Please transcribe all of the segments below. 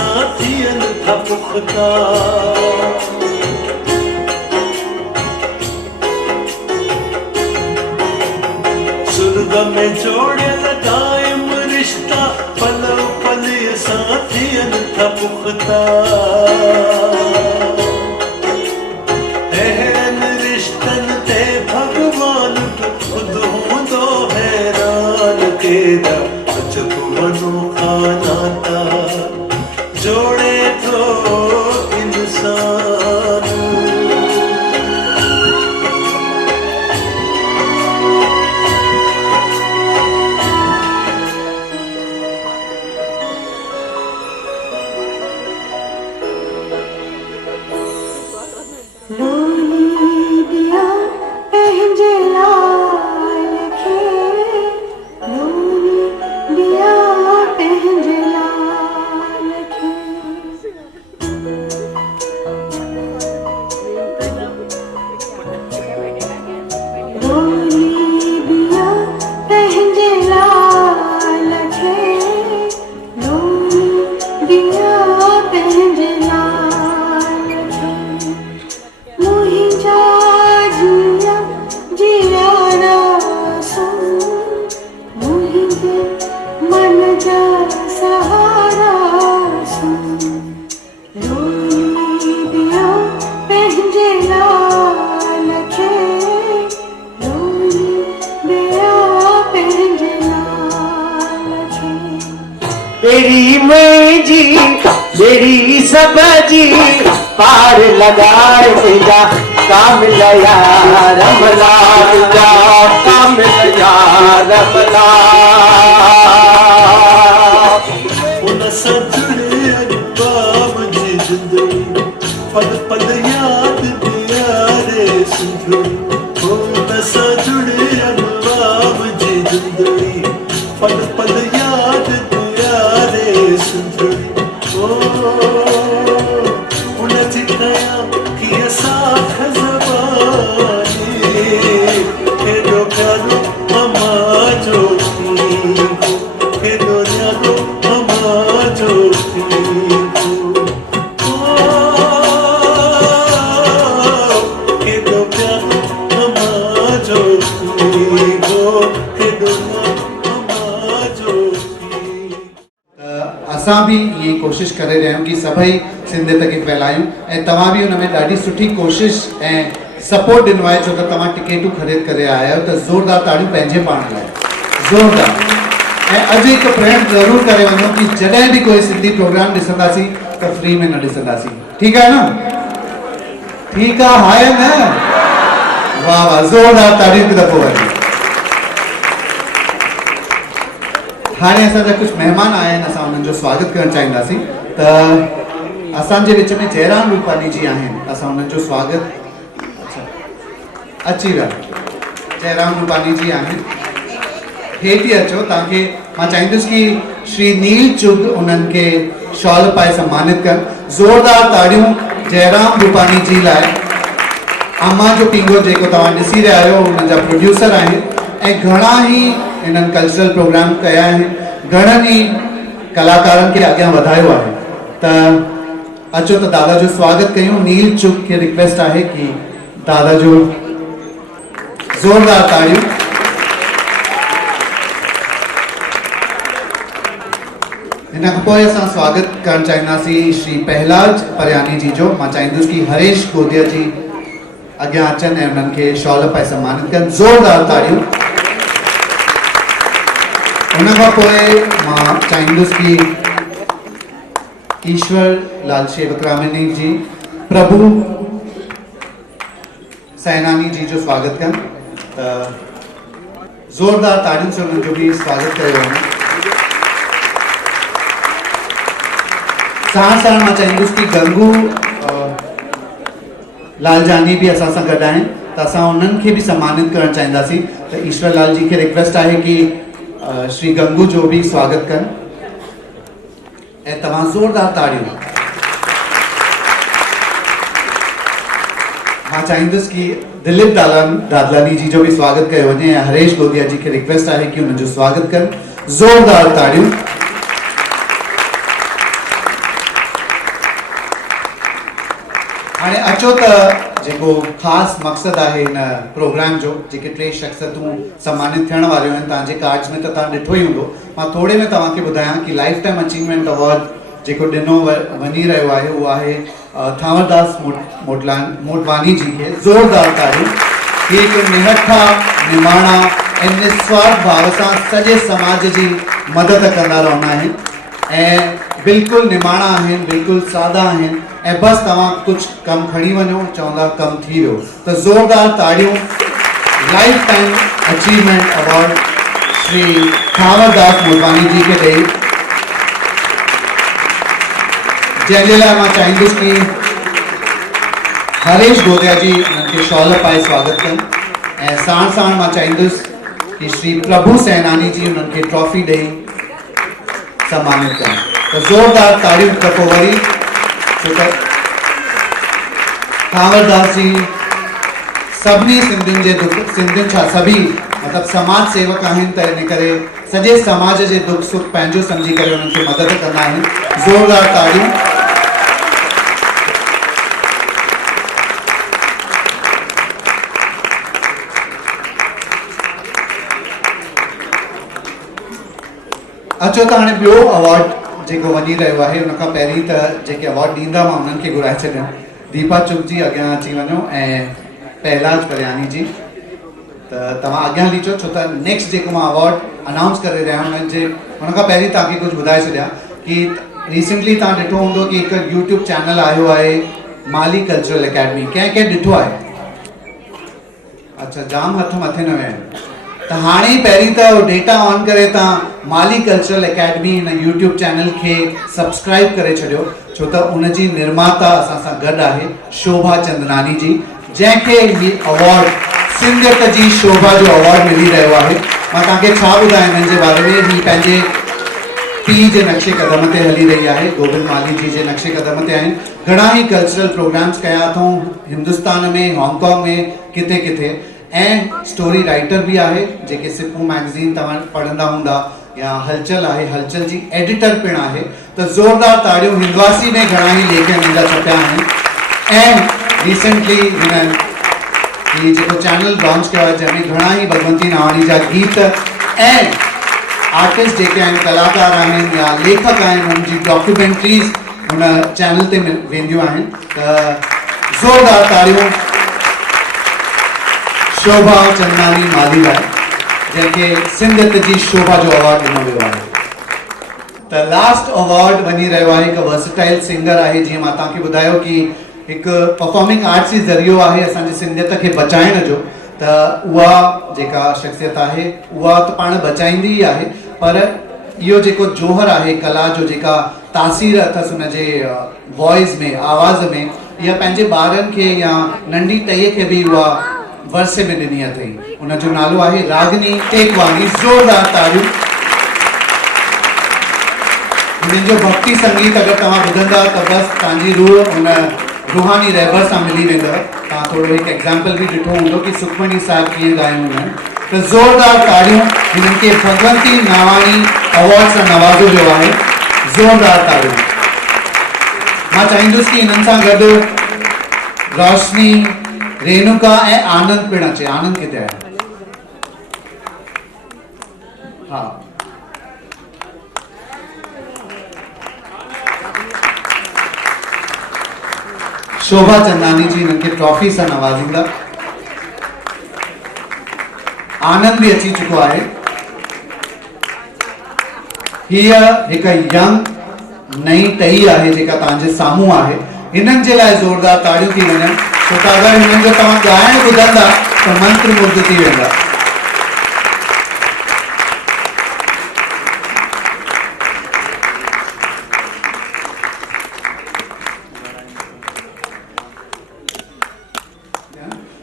साथियन था पुख्ता। सुर्ग में जोड़ियल कायम रिश्ता, पलो पल साथियन था पुख्ता। अहड़न रिश्तन ते भगवान खुद हूंदो हैरान, केदा अजब अनोखा नाता जोड़े थो इंसान। तेरी मैं जी तेरी सब जी पार लगाए जा, काम लया रमला जा, काम लया रमला। उन सजड़े अनबाब जी जिंदड़ी, पल पल याद दिया रे सुंदड़ी। उन सजड़े अनबाब जी जिंदड़ी, पल पल याद दिया रे सुंदड़ी। उन जिकया कि साख ज़बानी, केॾो प्यारो अमा जो थींदो, केॾो न्यारो अमा जो थींदो। केॾो प्यारो अमा जो थींदो, केॾो न्यारो अमा जो थींदो। असां भी ये कोशिश करे रहिया आहियूं कि सभई सिंधियत खे फैलायूं, ऐं तव्हां भी हुन में ॾाढी सुठी कोशिश ऐं सपोर्ट ॾिनो आहे, छो त तव्हां टिकेटूं ख़रीद करे आया आहियो। त ज़ोरदार ताड़ियूं पंहिंजे पाण लाइ, ज़ोरदार। ऐं अॼु हिकु प्रण ज़रूरु करे वञो कि जॾहिं बि कोई सिंधी प्रोग्राम ॾिसंदासीं त फ्री में न ॾिसंदासीं। ठीकु आहे न? ठीकु आहे, हाय न? वाह वाह, ज़ोरदार ताड़ियूं हिकु दफ़ो वञो। हाणे असांजा कुछ मेहमान आया आहिनि, असां उन्हनि जो स्वागत करणु चाहींदासीं। त असांजे विच में जयराम रूपानी जी आहिनि, असां उन्हनि जो स्वागत अची विया। जयराम रूपानी जी आहिनि, हेठि अचो। तव्हांखे मां चाहींदुसि कि श्री नील चुग उन्हनि खे शॉल पाए सम्मानित कनि। ज़ोरदार ताड़ियूं जयराम रूपानी जी लाइ। अम्मा जो पींगो जेको तव्हां ॾिसी रहिया आहियो, उन्हनि जा प्रोड्यूसर आहिनि ऐं घणा ई इन्हनि कल्चरल प्रोग्राम कया आहिनि, घणनि ई कलाकारनि खे अॻियां वधायो आहे। त अचो त दादा जो स्वागत कयूं। नील चुग खे रिक्वेस्ट आहे कि दादा जो ज़ोरदार ताड़ियूं। हिन खां पोइ असां स्वागत करणु चाहींदासीं श्री पहलाज परयानी जी जो। मां चाहींदुसि कि हरेश गोदिया जी अॻियां अचनि ऐं उन्हनि खे शॉल पाए सम्मानित कनि। ज़ोरदार ताड़ियूं। उन खां पोइ मां चाहींदुसि कि ईश्वर लाल शेवकरामनी जी, प्रभु सैनानी जी जो स्वागत कनि। ज़ोरदार ताड़ियुनि सां उन्हनि जो भी स्वागत कयो वञे। साण साण मां चाहींदुसि कि गंगू लालजानी भी असां सां गॾु आहिनि, त असां उन्हनि खे भी सम्मानित करणु चाहींदासीं। त ईश्वर लाल जी खे रिक्वेस्ट आहे कि श्री गंगू जो भी स्वागत कनि ऐं तमाम ज़ोरदार ताड़ियूं। मां चाहींदुसि कि दिलीप दादलानी जी जो भी स्वागत कयो वञे ऐं हरेश गोदिया जी खे रिक्वेस्ट आहे कि उन्हनि जो स्वागत कनि। ज़ोरदार ताड़ियूं। हाणे अचो त जेको ख़ासि मक़सदु आहे हिन प्रोग्राम जो, जेके 3 शख़्सियतूं सम्मानित थियण वारियूं आहिनि, तव्हांजे कार्ड्स में त तव्हां ॾिठो ई हूंदो। मां थोरे में तव्हांखे ॿुधायां कि लाइफ टाइम अचीवमेंट अवॉर्ड जेको ॾिनो वञी रहियो आहे उहो आहे थावरदास मोटवानी जी खे ज़ोरदार ताड़ियूं। हीअ हिकु निहठा निमाणा ऐं निस्वार्थ भाव सां सॼे समाज जी मदद कंदा रहंदा आहिनि ऐं बिल्कुलु निमाणा आहिनि, बिल्कुलु सादा आहिनि ऐं बसि तव्हां कुझु कमु खणी वञो, चवंदा कमु थी वियो। त ज़ोरदार ताड़ियूं lifetime achievement award Shri Thawardas Motwani ji खे ॾेई, जंहिंजे लाइ मां चाहींदुसि कि हरेश गोदिया जी उन्हनि खे शॉल पाए स्वागत कनि ऐं साण साण मां चाहींदुसि कि श्री प्रभु सैनानी जी उन्हनि खे ट्रॉफी ॾेई सम्मानित कनि। त ज़ोरदार ताड़ियूं त पोइ वरी छो त थावरदास जी सभिनी सिंधियुनि जे दुख, सिंधियुनि छा सभी मतिलबु समाज सेवक आहिनि, त इन करे सॼे समाज जे दुख सुख पंहिंजो सम्झी करे उन्हनि खे मदद कंदा आहिनि। ज़ोरदार ताड़ियूं। अचो त हाणे ॿियो अवॉर्ड जेको वञी रहियो आहे, उन खां पहिरीं त जेके अवॉर्ड ॾींदा मां उन्हनि खे घुराए छॾियां। दीपा चुग जी अॻियां अची वञो ऐं पहलाज परियानी जी त तव्हां अॻियां हली अचो, छो त नेक्स्ट जेको मां अवॉर्ड अनाउंस करे रहिया आहियां हुन खां पहिरीं तव्हांखे कुझु ॿुधाए छॾियां कि रिसेंटली तव्हां ॾिठो हूंदो कि हिकु यूट्यूब चैनल आयो आहे माली कल्चरल अकेडमी। कंहिं ॾिठो आहे? अच्छा, जाम हथ मथे न विया आहिनि। त हाणे पहिरीं त डेटा ऑन करे तव्हां माली कल्चरल अकेडमी हिन यूट्यूब चैनल खे सब्सक्राइब करे छॾियो, छो त उनजी निर्माता असां सां गॾु आहे शोभा चंदनानी जी, जंहिंखे ही अवॉर्ड सिंधियत जी शोभा जो अवॉर्ड मिली रहियो आहे। मां तव्हांखे छा ॿुधायां हिननि जे बारे में। ही पंहिंजे पीउ जे नक्शे क़दम ते हली रही आहे, गोविंद माली जी जे नक्शे क़दम ते आहिनि। घणा ई कल्चरल प्रोग्राम्स कया अथऊं हिंदुस्तान में, हांगकांग में, किथे किथे, ऐं स्टोरी राइटर भी आहे। जेके सिपू मैगज़ीन तव्हां पढ़ंदा हूंदा, या हलचल आहे, हलचल जी एडिटर पिण आहे। त ज़ोरदार ताड़ियूं। हिंदवासी में घणा ई लेख हिननि जा छपिया आहिनि ऐं रिसेंटली हिननि ही जेको चैनल लॉन्च कयो आहे, जंहिंमें घणा ई भगवंती नावाणी जा गीत ऐं आर्टिस्ट जेके आहिनि, कलाकार आहिनि या लेखक आहिनि, हुननि जी डॉक्यूमेंट्रीज़ हुन चैनल ते वेंदियूं आहिनि। त ज़ोरदार ताड़ियूं शोभा चंदनानी माली लाइ, जंहिंखे सिंधियत जी शोभा जो अवॉर्ड ॾिनो वियो आहे। त लास्ट अवॉर्ड वञी रहियो आहे हिकु वर्सटाइल सिंगर आहे। जीअं मां तव्हांखे ॿुधायो कि हिकु परफॉर्मिंग आर्ट्स जी ज़रियो आहे असांजी सिंधियत खे बचाइण जो, त उहा जेका शख़्सियत आहे उहा त पाण बचाईंदी ई आहे, पर इहो जेको जोहर आहे कला जो, जेका तासीर अथसि हुनजे वॉइस में, आवाज़ में, इहा पंहिंजे ॿारनि खे या नंढी टईअ खे बि उहा वर्से में ॾिनी अथई। उनजो नालो आहे रागनी टेकवानी। ज़ोरदार ताड़ियूं। हिननि जो भक्ति संगीत अगरि तव्हां ॿुधंदा त बसि तव्हांजी रूह हुन रूहानी रहबर सां मिली वेंदव। तव्हां थोरो हिकु एग्ज़ाम्पल बि ॾिठो हूंदो कि सुखमनी साहिब कीअं ॻायूं हुननि। त ज़ोरदार ताड़ियूं। हिननि खे भगवंती नावाणी अवॉर्ड सां नवाज़ो वियो आहे। ज़ोरदार ताड़ियूं। मां चाहींदुसि कि हिननि सां गॾु रोशनी, रेणुका ऐं आनंद पिण अचे। आनंद किथे आहे? हा, शोभा चंदानी जी हिननि खे ट्रॉफी सां नवाज़ींदा। आनंद भी अची चुको आहे। हीअ हिकु यंग नई टही आहे जेका तव्हांजे साम्हूं आहे। हिननि जे लाइ ज़ोरदार ताड़ियूं थी वञनि, छो त अगरि हिननि जो तव्हां ॻाइणु ॿुधंदा त मंत्रमुग्ध थी वेंदा।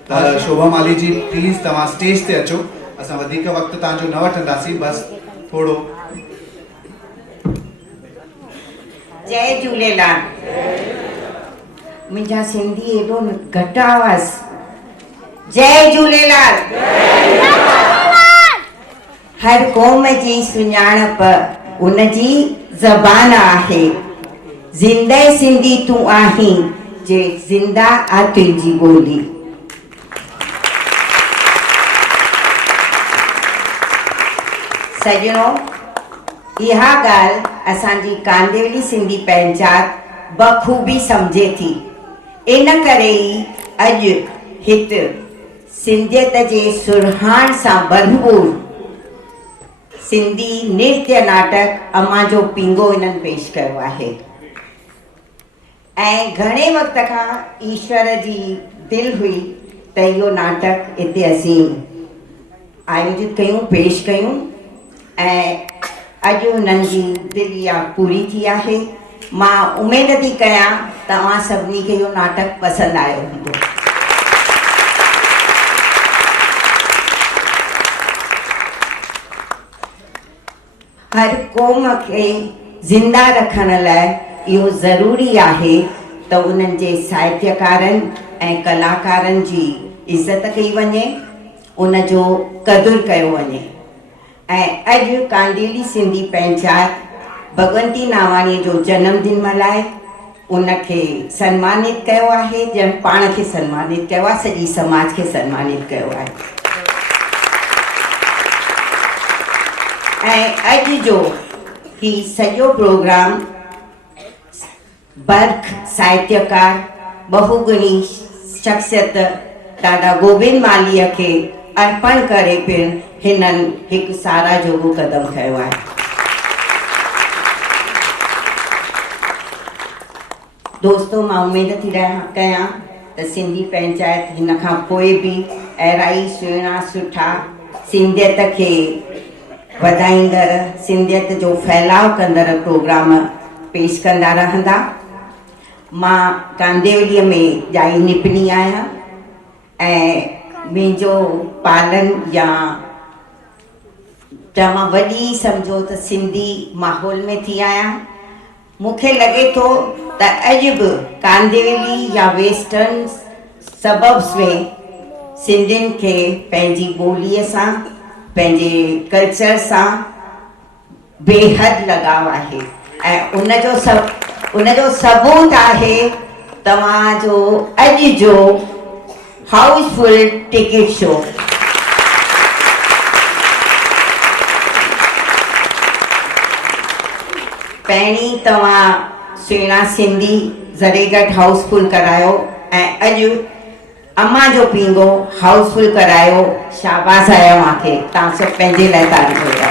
त शोभा माली जी प्लीज़ तव्हां स्टेज ते अचो। असां वधीक वक़्तु तव्हांजो न वठंदासीं, बसि थोरो। जय झूलेलाल। मुंहिंजा सिंधी एॾो घटि आवाज़। जय झूलेलाल। हर क़ौम जी सुञाणप उनजी ज़बान आहे। ज़िंदह सिंधी तूं आहीं, जे ज़िंदा आ तुंहिंजी ॿोली। सॼणो, इहा ॻाल्हि असांजी कांदिवली सिंधी पंचायत बख़ूबी सम्झे थी। इन करे ई अॼु हिते सिंधियत जे सुरहाण सां भरपूर सिंधी नृत्य नाटक अम्मा जो पींगो इन्हनि पेश कयो आहे। ऐं घणे वक़्त खां ईश्वर जी दिलि हुई त इहो नाटक हिते असीं आयोजित कयूं, पेश कयूं, ऐं अॼु उन्हनि जी दिलि इहा पूरी थी आहे। मां उमेद थी कयां तव्हां सभिनी खे इहो नाटक पसंदि आयो हूंदो। हर क़ौम खे ज़िंदा रखण लाइ इहो ज़रूरी आहे त उन्हनि जे साहित्यकारनि ऐं कलाकारनि जी इज़त कई वञे, उनजो क़दुरु कयो वञे। ऐं अॼु कांदिवली सिंधी पंचायत भगवंती नावाणीअ जो जन्मदिन मल्हाए उनखे सन्मानित कयो आहे, ॼण पाण खे सन्मानित कयो आहे, सॼी समाज खे सन्मानित कयो आहे। ऐं अॼु जो ही सॼो प्रोग्राम बर्ख साहित्यकार बहुगुणी शख्सियत दादा गोविंद मालीअ खे अर्पण करे पिण हिननि हिकु सारा जोॻो क़दम खयो आहे। दोस्तो, मां उमेद थी कयां त सिंधी पंचायत हिन खां पोइ बि अहिड़ा ई सुहिणा सुठा सिंधियत खे वधाईंदड़, सिंधियत जो फैलाव कंदड़ प्रोग्राम पेश कंदा रहंदा। मां कांदिवलीअ में ॼाई निपनी आहियां ऐं मुंहिंजो पालन या तव्हां वॾी सम्झो त सिंधी माहौल में थी आहियां। मूंखे लॻे थो त अॼु बि कांदिवली या वेस्टर्न सबब्स में सिंधियुनि खे पंहिंजी ॿोलीअ सां, पंहिंजे कल्चर सां बेहद लगाव आहे। ऐं उनजो सबूत आहे तव्हांजो अॼु जो हाउसफुल टिकट शो। पहिरीं तव्हां सुहिणा सिंधी ज़रेगट हाउसफुल करायो ऐं अॼु अम्मा जो पींगो हाउसफुल करायो। शाबाश आहे मूंखे, तव्हां सभु पंहिंजे लाइ तारीफ़ कयो।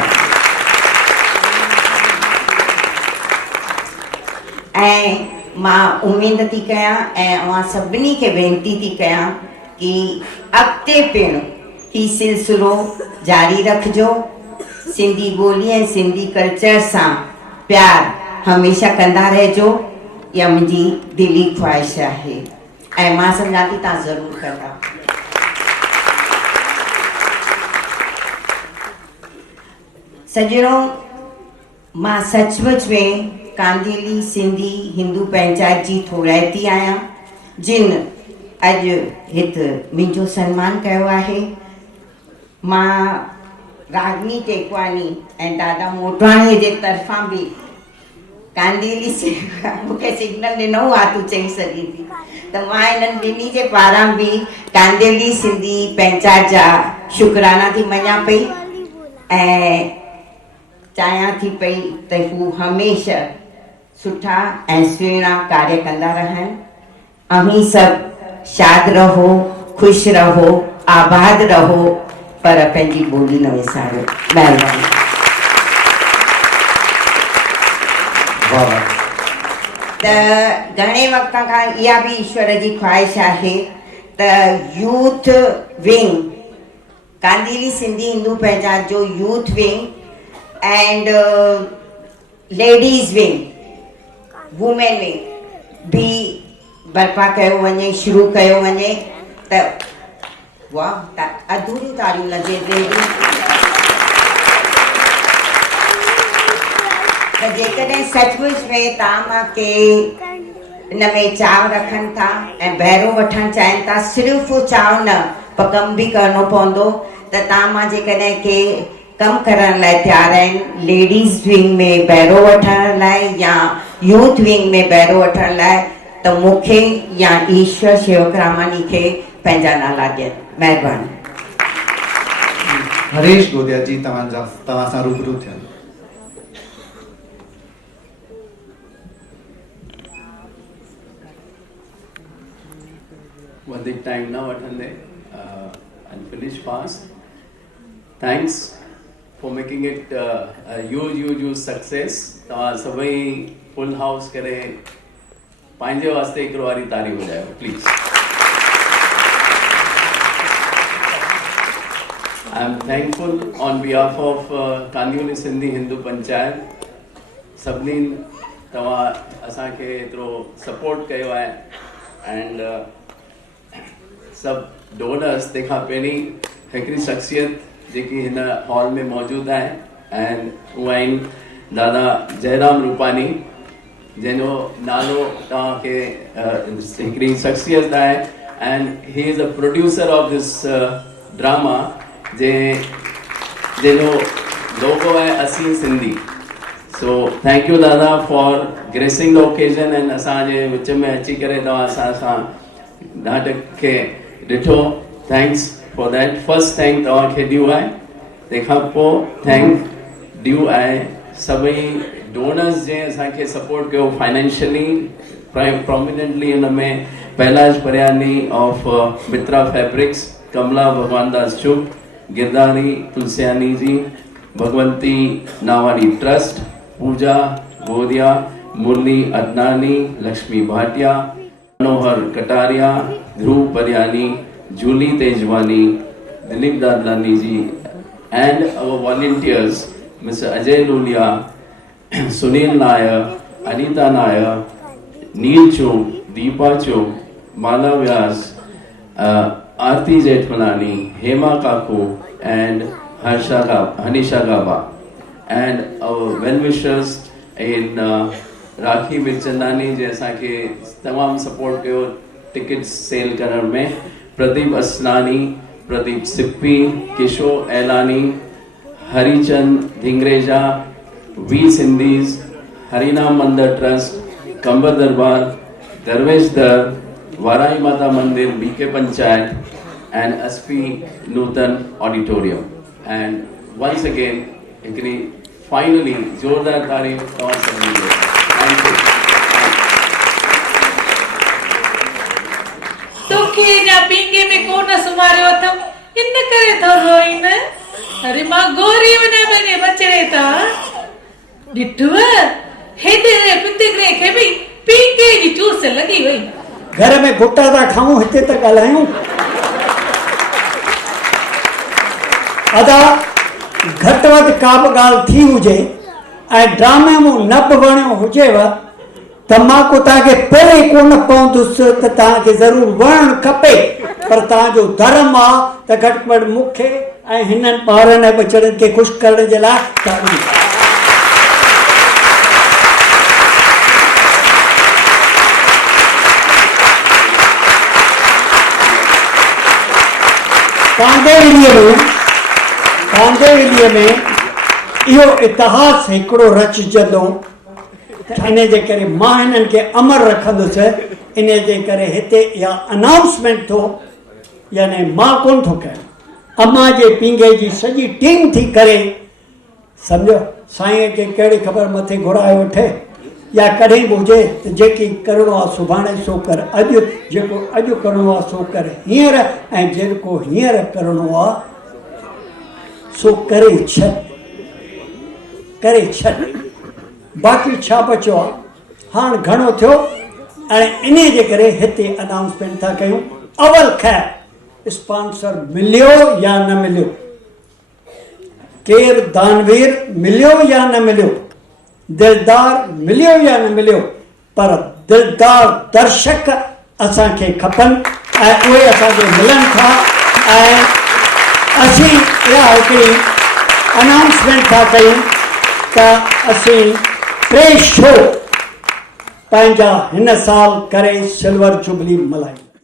ऐं मां उमेद थी कयां ऐं अव्हां सभिनी खे वेनिती थी कयां कि अॻिते पिण ही सिलसिलो जारी रखिजो। सिंधी ॿोली ऐं सिंधी कल्चर सां प्यार हमेशह कंदा रहिजो, इहा मुंहिंजी दिली ख़्वाहिश आहे ऐं मां सम्झां थी तव्हां ज़रूरु कंदा। सॼणो, मां सचमुच में कांदिवली सिंधी हिंदू पंचायत जी थोराइती आहियां, जिन अॼु हिते मुंहिंजो सन्मान कयो आहे। मां रागनी टेकवानी ऐं दादा मोटवाणीअ जे तरफ़ां बि कांदिवली मूंखे सिग्नल ॾिनो आहे, तूं चई सघीं थी, त मां इन्हनि ॿिन्ही जे पारां बि कांदिवली सिंधी पंचायत जा शुकराना थी मञां पई ऐं चाहियां थी पई त हू हमेशह सुठा ऐं सुहिणा कार्य कंदा रहनि। अमीं सभु शाद रहो, ख़ुशि रहो, आबाद रहो, पर पंहिंजी ॿोली न विसारियो। महिरबानी। त घणे वक़्त खां इहा बि ईश्वर जी ख़्वाहिश आहे त यूथ विंग, कांदिवली सिंधी हिंदू पंचायत जो youth wing and ladies wing, women wing भी बर्पा कयो वञे, शुरू कयो वञे। त वाह, अधूरियूं तारियूं लॻे त जेकॾहिं सचमुच में तव्हां मूंखे इन में चाव रखनि था ऐं बहिरो वठणु चाहिनि था, सिर्फ़ु चाव न पर कमु बि करिणो पवंदो, त तव्हां मां जेकॾहिं के कमु करण लाइ तयारु आहिनि, लेडीज़ विंग में बहिरो वठण लाइ या यूथ विंग में बहिरो वठण लाइ, त त मूंखे या ईश्वर शेवकरामानी खे पंहिंजा नाला ॾियनि। महिरबानी। हरेश गोदिया जी तव्हां सां रूबरू थिया। वधीक टाइम न वठंदे and finish fast. Thanks for making it a huge success. तव्हां सभई फुल हाउस करे पंहिंजे वास्ते हिकिड़ो वारी तारी वॼायो please. I am thankful on behalf of Kandivali सिंधी हिंदू पंचायत सभिनी तव्हां असांखे एतिरो सपोर्ट कयो आहे एंड सभु डोनर्स तंहिंखां पहिरीं हिकिड़ी शख़्सियत जेकी हिन हॉल में मौजूदु आहे एंड उहा आहिनि दादा जयराम रूपानी जंहिंजो नालो तव्हांखे हिकिड़ी शख़्सियत आहे and he is a producer of this drama जंहिंजो लोगो आहे असीं सिंधी। सो थैंक यू दादा for gracing the occasion and असांजे विच में अची करे तव्हां असां सां नाटक खे ॾिठो। Thanks for that. First thank तव्हांखे ॾियो आहे, तंहिंखां पोइ थैंक ॾियो आहे सभई डोनर्स जंहिं असांखे सपोर्ट कयो फाइनेंशियली प्रोमिनेंटली। हुन में Kailash Pariyani of Mitra Fabrics, Kamla Bhagwandas Chug, Girdhari Tulsiani ji, Bhagwanti Nawani Trust, Pooja Godia, Murli Adnani, Laxmi Bhatia, Manohar Kataria, Dhruv Pariyani, Julie Tejwani, Dilip Dadlani ji and our volunteers Mr. Ajay Lulia, Sunil Nair, Anita Nair, Neil Chug, Deepa Chug, Mala Vyas, Aarti Jethmalani, Hema Kaku and Hanisha Gaba, and our well-wishers in राखी मिर्चंदानी जैसा कि तमाम सपोर्ट कयो ticket cell करण में, प्रदीप असलानी, प्रदीप सिप्पी, किशोर एलानी, हरिचंद धिंगरेजा, we Sindhis, हरिनाम मंदिर ट्रस्ट, कंबर दरबार, दरवेश दर, Varai Mata Mandir, BK panchayat and SP Nutan auditorium. And once again हिकिड़ी फाइनली जोरदार तारीफ़ तव्हां सभिनी खे। तोखे ना पिंगे में कोन सुमारियो अथम इन करे थो रोइन। अरे मां गोरी वने में बचड़े था डिठुव हेदे पितगरे के भी पिंगे जी चूस लगी वई। घर में गुट्टा था खाऊं हिते तक ॻाल्हायूं। अदा घटि वधि का बि ॻाल्हि थी हुजे ऐं ड्रामे में न बि वणियो हुजेव त मां को तव्हांखे पहिरीं कोन पवंदुसि त तव्हांखे ज़रूरु वणणु खपे, पर तव्हांजो धर्म आहे त घटि में घटि मूंखे ऐं हिननि ॿारनि ऐं बचड़नि खे ख़ुशि करण जे लाइ कांदेवलीअ में इहो इतिहास हिकिड़ो रचजंदो। इन जे करे मां हिननि खे अमर रखंदुसि। इन जे करे हिते इहा अनाउंसमेंट थो यानी मां कोन थो कयां, अम्मा जे पींगे जी सॼी टीम थी करे सम्झो साईं खे कहिड़ी ख़बर मथे घुराए वठे या कॾहिं बि हुजे त जेकी करिणो आहे सुभाणे सो कर, अॼु जेको अॼु करिणो आहे सो कर हींअर, ऐं जेको हींअर करिणो आहे सो करे छॾ, करे छॾ। बाक़ी छा बचियो आहे हाणे घणो थियो ऐं इन जे करे हिते अनाउंसमेंट था कयूं। अवल ख़ैर स्पॉन्सर मिलियो या न मिलियो, केरु दानवीर मिलियो या न मिलियो, दिलदार मिलियो या न मिलियो, पर दिलदार दर्शक असांखे खपनि ऐं उहे असांखे मिलनि था। ऐं असीं इहा हिकिड़ी अनाउंसमेंट था कयूं त असीं 3 शो पंहिंजा हिन साल करे सिल्वर जुबली मल्हायूं।